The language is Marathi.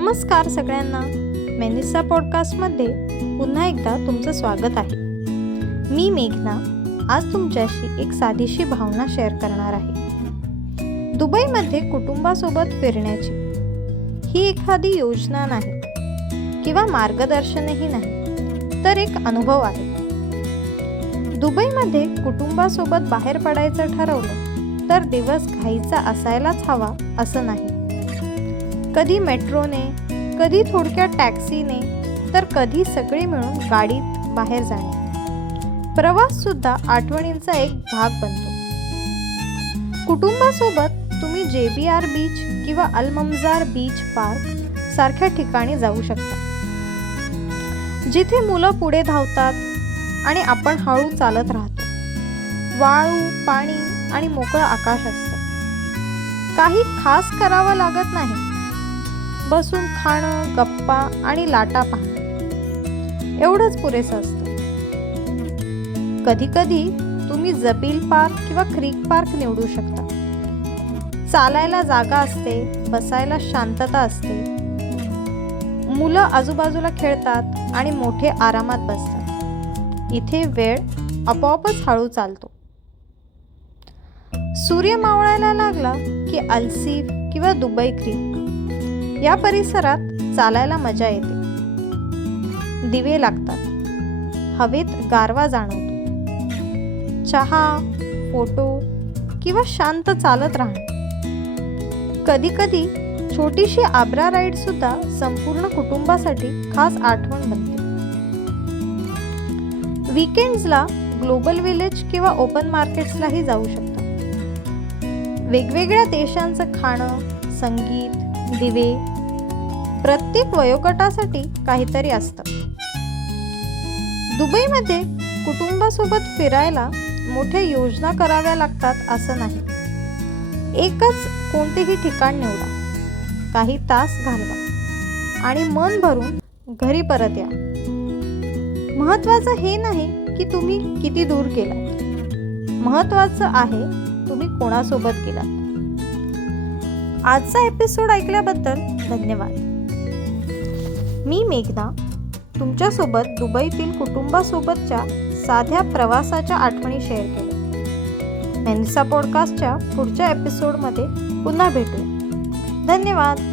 नमस्कार सगळ्यांना, मेनिसा पॉडकास्टमध्ये पुन्हा एकदा तुमचं स्वागत आहे. मी मेघना आज तुमच्याशी एक साधीशी भावना शेअर करणार आहे. दुबईमध्ये कुटुंबासोबत फिरण्याची ही एखादी योजना नाही किंवा मार्गदर्शनही नाही, तर एक अनुभव आहे. दुबईमध्ये कुटुंबासोबत बाहेर पडायचं ठरवलं तर दिवस घाईचा असायलाच हवा असं नाही. कधी मेट्रोने, कधी थोडक्यात टॅक्सीने, तर कधी सगळे मिळून गाडीत बाहेर जाणे. प्रवास सुद्धा आठवणींचा एक भाग बनतो. कुटुंबासोबत तुम्ही JBR बीच किंवा अल-ममझार बीच पार्क सारख्या ठिकाणी जाऊ शकता, जिथे मुलं पुढे धावतात आणि आपण हळू चालत राहतो. वाळू, पाणी आणि मोकळं आकाश असतं. काही खास करावं लागत नाही. बसून खाणं, गप्पा आणि लाटा पाहणं एवढंच पुरेसं असतं. कधी कधी तुम्ही जबील पार्क किंवा क्रीक पार्क निवडू शकता. चालायला जागा असते, बसायला शांतता असते. मुलं आजूबाजूला खेळतात आणि मोठे आरामात बसतात. इथे वेळ आपोआपच हळू चालतो. सूर्य मावळायला लागला की अल्सीफ किंवा दुबई क्रीक या परिसरात चालायला मजा येते. दिवे लागतात, हवेत गारवा जाणवतो. चहा, फोटो किंवा शांत चालत राहणे. कधी कधी छोटीशी आब्रा राईड सुद्धा संपूर्ण कुटुंबासाठी खास आठवण बनते. वीकेंड्सला ग्लोबल विलेज किंवा ओपन मार्केट्सलाही जाऊ शकता. वेगवेगळ्या देशांचं खाणं, संगीत, दिवे, प्रत्येक वयोगटासाठी काहीतरी असतं. दुबईमध्ये कुटुंबासोबत फिरायला मोठ्या योजना कराव्या लागतात असं नाही. एकच कोणतेही ठिकाण निवडा, काही तास घालवा आणि मन भरून घरी परत या. महत्त्वाचं हे नाही की तुम्ही किती दूर गेलात, महत्त्वाचं आहे तुम्ही कोणासोबत गेलात. आजचा एपिसोड ऐकल्याबद्दल धन्यवाद. मी मेघना तुमच्यासोबत दुबईतील कुटुंबासोबतच्या साध्या प्रवासाच्या आठवणी शेअर केल्या. मेनिसा पॉडकास्टच्या पुढच्या एपिसोडमध्ये पुन्हा भेटूया. धन्यवाद.